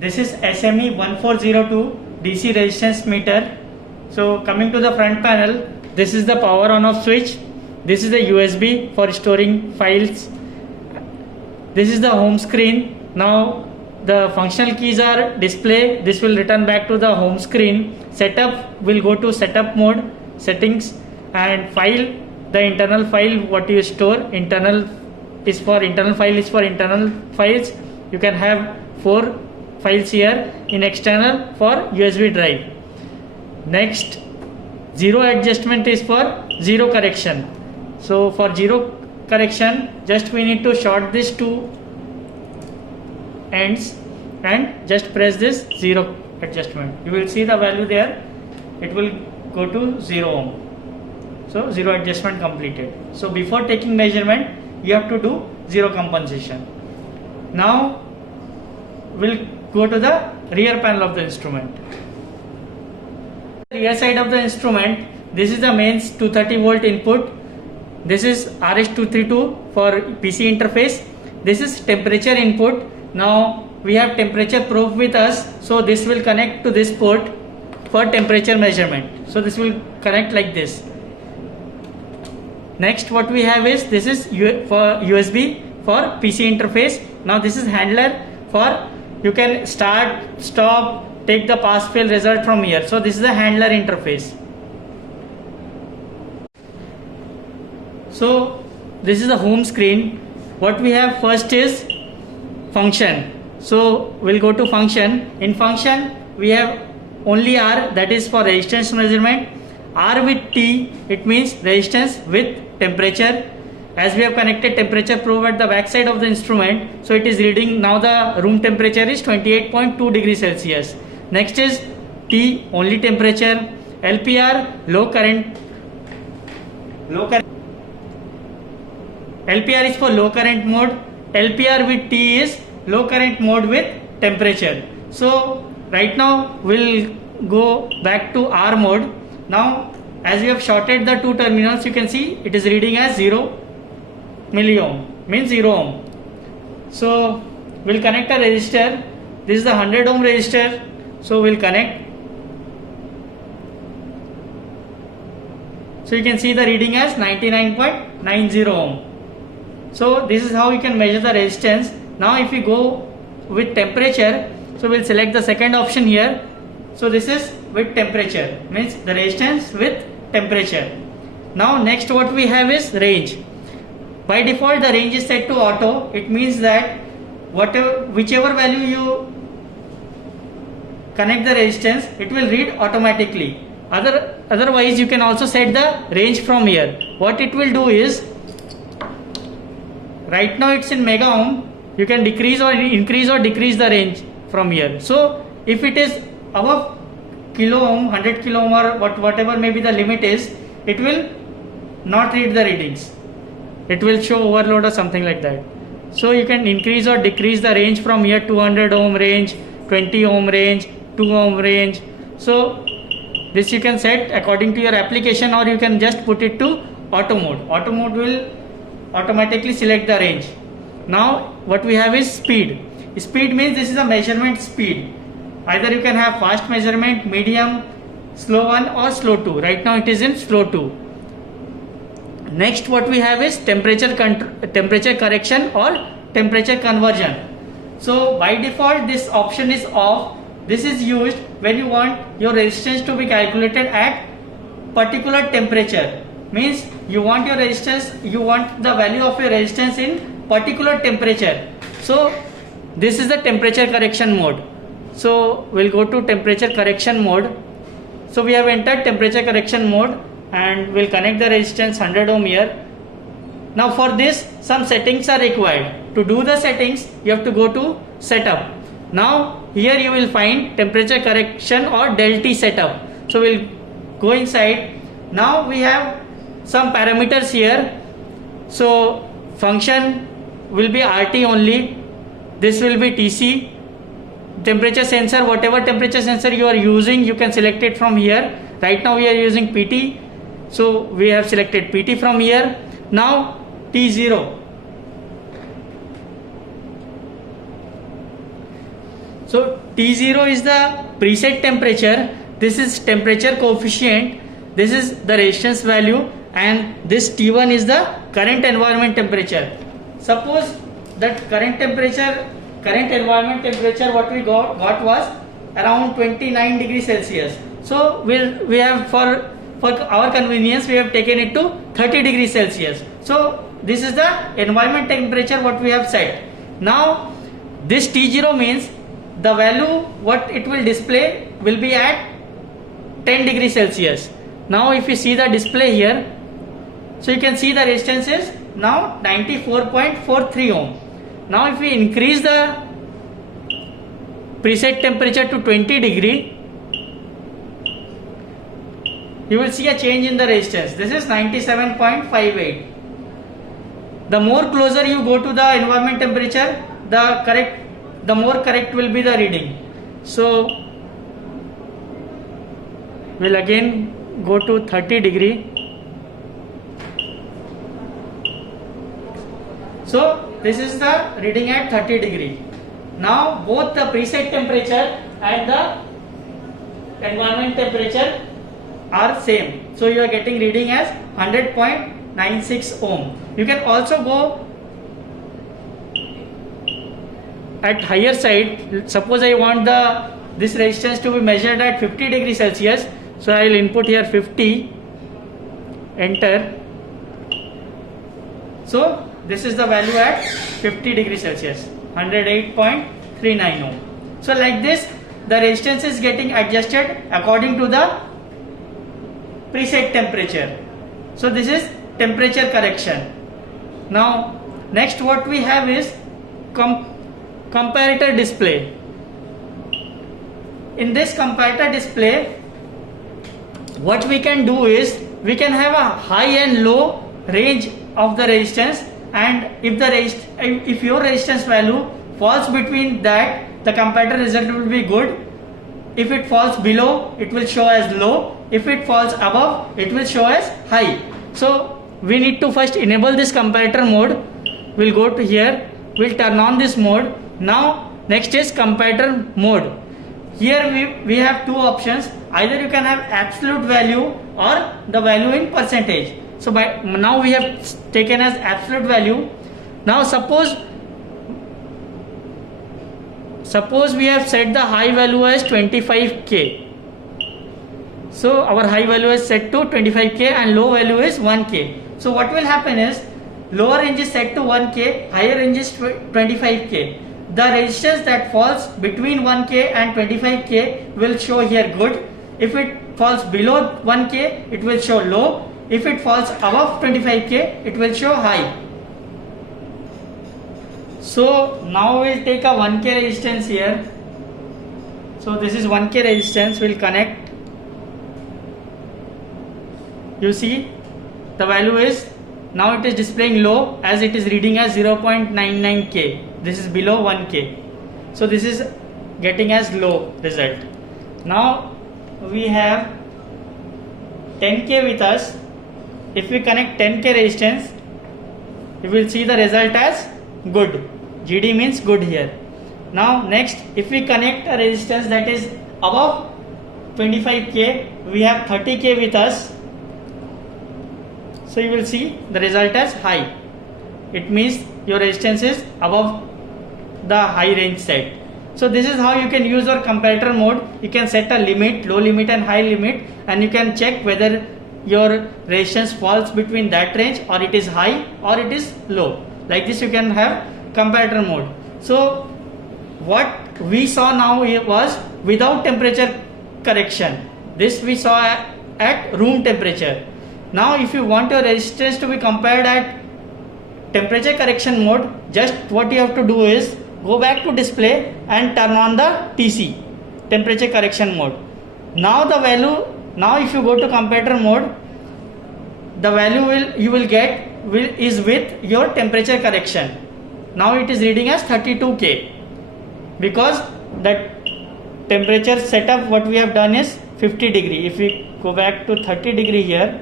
This is SME 1402 DC resistance meter. So coming to the front panel, this is the power on off switch. This is the USB for storing files. This is the home screen. Now the functional keys are display. This will return back to the home screen. Setup will go to setup mode, settings, and file, the internal file what you store. Internal file is for internal files. You can have 4 files here. In external for USB drive. Next, zero adjustment is for zero correction. So for zero correction, just we need to short these 2 ends and just press this zero adjustment. You will see the value there. It will go to 0 ohm. So zero adjustment completed. So before taking measurement, you have to do zero compensation. Now we'll go to the rear panel of the instrument. Rear side of the instrument, this is the mains 230 volt input. This is RS232 for PC interface. This is temperature input. Now we have temperature probe with us, so this will connect to this port for temperature measurement. So this will connect like this. Next what we have is, this is for USB for PC interface. Now this is handler for, you can start, stop, take the pass fail result from here. So this is the handler interface. So this is the home screen. What we have first is function. So we'll go to function. In function we have only R, that is for resistance measurement. R with T, it means resistance with temperature. As we have connected temperature probe at the back side of the instrument, so it is reading, now the room temperature is 28.2 degrees Celsius. Next is T, only temperature. LPR, low current. LPR is for low current mode. LPR with T is low current mode with temperature. So right now we'll go back to R mode. Now as we have shorted the 2 terminals, you can see it is reading as 0 milliohm, means 0 ohm. So we'll connect a resistor. This is the 100 ohm resistor. So we'll connect. So you can see the reading as 99.90 ohm. So this is how you can measure the resistance. Now if we go with temperature, so we'll select the second option here. So this is with temperature, means the resistance with temperature. Now next what we have is range. By default the range is set to auto. It means that whichever value you connect the resistance, it will read automatically. Otherwise you can also set the range from here. What it will do is, right now it's in mega ohm, you can decrease or increase or decrease the range from here. So if it is above kilo ohm, 100 kilo ohm, or whatever maybe the limit is, it will not read the readings. It will show overload or something like that. So you can increase or decrease the range from here, 200 ohm range, 20 ohm range, 2 ohm range. So this you can set according to your application, or you can just put it to auto mode. Auto mode will automatically select the range. Now what we have is speed. Speed means this is a measurement speed. Either you can have fast measurement, medium, slow 1 or slow 2. Right now it is in slow 2. Next what we have is temperature correction or temperature conversion. So by default this option is off. This is used when you want your resistance to be calculated at particular temperature. Means you want your resistance, you want the value of your resistance in particular temperature. So this is the temperature correction mode. So we'll go to temperature correction mode. So we have entered temperature correction mode and we'll connect the resistance 100 ohm here. Now for this some settings are required. To do the settings you have to go to setup. Now here you will find temperature correction or del T setup. So we'll go inside. Now we have some parameters here. So function will be RT only. This will be TC. Temperature sensor, whatever temperature sensor you are using, you can select it from here. Right now we are using PT, so we have selected PT from here. Now T0. So T0 is the preset temperature, this is temperature coefficient, this is the resistance value, and this T1 is the current environment temperature. Suppose that current environment temperature what we got was around 29 degrees Celsius. So we have for our convenience we have taken it to 30 degrees Celsius. So this is the environment temperature what we have set. Now this T0 means the value what it will display will be at 10 degrees Celsius. Now if you see the display here, so you can see the resistance is now 94.43 ohm. Now if we increase the preset temperature to 20 degree, you will see a change in the resistance. This is 97.58. The more closer you go to the environment temperature, the more correct will be the reading. So we'll again go to 30 degree. So this is the reading at 30 degree. Now both the preset temperature and the environment temperature are same. So you are getting reading as 100.96 ohm. You can also go at higher side. Suppose I want this resistance to be measured at 50 degrees Celsius. So I will input here 50, enter. So this is the value at 50 degrees Celsius, 108.39 ohm. So like this the resistance is getting adjusted according to the preset temperature. So this is temperature correction. Now next what we have is comparator display. In this comparator display, what we can do is we can have a high and low range of the resistance, and if your resistance value falls between that, the comparator result will be good. If it falls below, it will show as low. If it falls above, it will show as high. So we need to first enable this comparator mode. We'll go to here, we'll turn on this mode. Now next is comparator mode. Here we have two options. Either you can have absolute value or the value in percentage. So now we have taken as absolute value. Now suppose we have set the high value as 25k. So our high value is set to 25k and low value is 1k. So what will happen is lower range is set to 1k, higher range is 25k. The resistance that falls between 1k and 25k will show here good. If it falls below 1k, it will show low. If it falls above 25k, it will show high. So now we'll take a 1k resistance here. So this is 1k resistance, we'll connect. You see the value is, now it is displaying low as it is reading as 0.99k. This is below 1k. So this is getting as low result. Now we have 10k with us. If we connect 10k resistance, you will see the result as good. GD means good here. Now next, if we connect a resistance that is above 25k, we have 30k with us. So you will see the result as high. It means your resistance is above the high range set. So this is how you can use your comparator mode. You can set a limit, low limit and high limit, and you can check whether your resistance falls between that range or it is high or it is low. Like this you can have comparator mode. So what we saw now was without temperature correction. This we saw at room temperature. Now if you want your resistance to be compared at temperature correction mode, just what you have to do is go back to display and turn on the TC, temperature correction mode. Now the value, now if you go to comparator mode, the value you will get is with your temperature correction. Now it is reading as 32k because that temperature setup what we have done is 50 degree. If we go back to 30 degree here,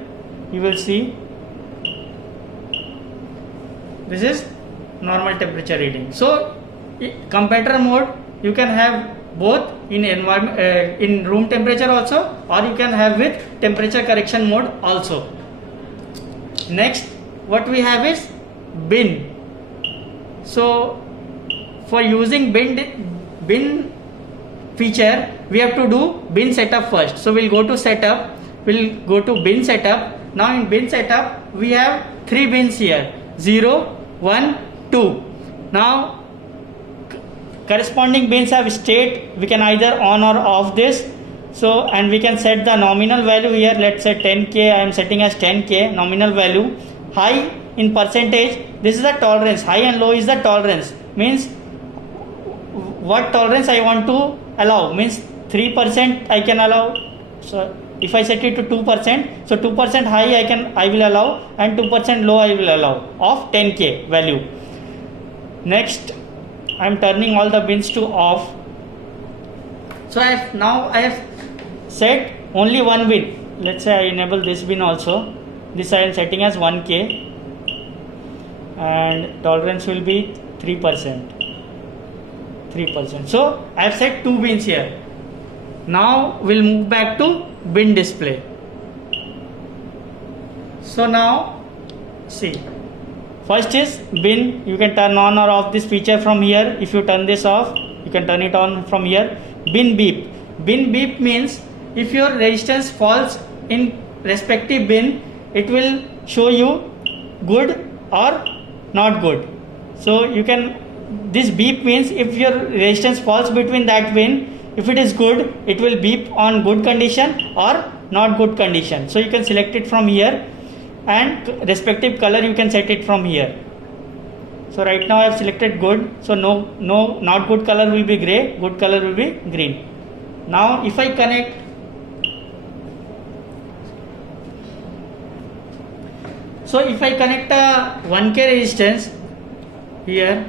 you will see this is normal temperature reading. So comparator mode, you can have both in environment in room temperature also, or you can have with temperature correction mode also. Next, what we have is bin. So for using bin feature, we have to do bin setup first. So we'll go to setup, we'll go to bin setup. Now in bin setup we have 3 bins here, 0, 1, 2. Now corresponding bins have state, we can either on or off this. So, and we can set the nominal value here, let's say 10k, I am setting as 10k nominal value. High in percentage, this is the tolerance, high and low is the tolerance, means what tolerance I want to allow, means 3% I can allow. So if I set it to 2%, so 2% high I will allow, and 2% low I will allow of 10k value. Next, I am turning all the bins to off. So I have set only one bin. Let's say I enable this bin also. This I am setting as 1k, and tolerance will be 3%. So I have set 2 bins here. Now we'll move back to bin display. So now see, first is bin. You can turn on or off this feature from here. If you turn this off, you can turn it on from here. Bin beep. Bin beep means if your resistance falls in respective bin, it will show you good or not good. So you can, this beep means if your resistance falls between that bin, if it is good, it will beep on good condition or not good condition. So you can select it from here, and respective color you can set it from here. So right now I have selected good. So no, not good color will be gray, good color will be green. Now if I connect, so if I connect a 1k resistance here,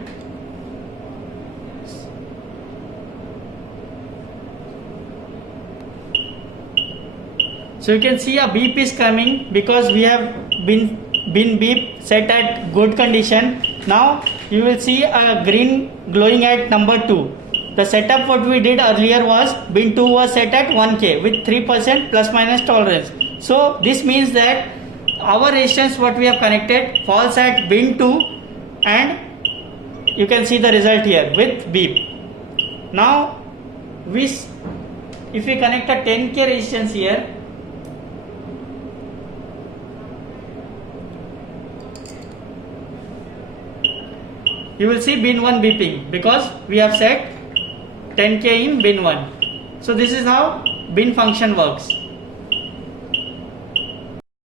so you can see a beep is coming because we have bin beep set at good condition. Now you will see a green glowing at number 2. The setup what we did earlier was bin 2 was set at 1k with 3% plus minus tolerance. So this means that our resistance what we have connected falls at bin 2, and you can see the result here with beep. Now if we connect a 10k resistance here, you will see bin 1 beeping because we have set 10k in bin 1. So this is how bin function works.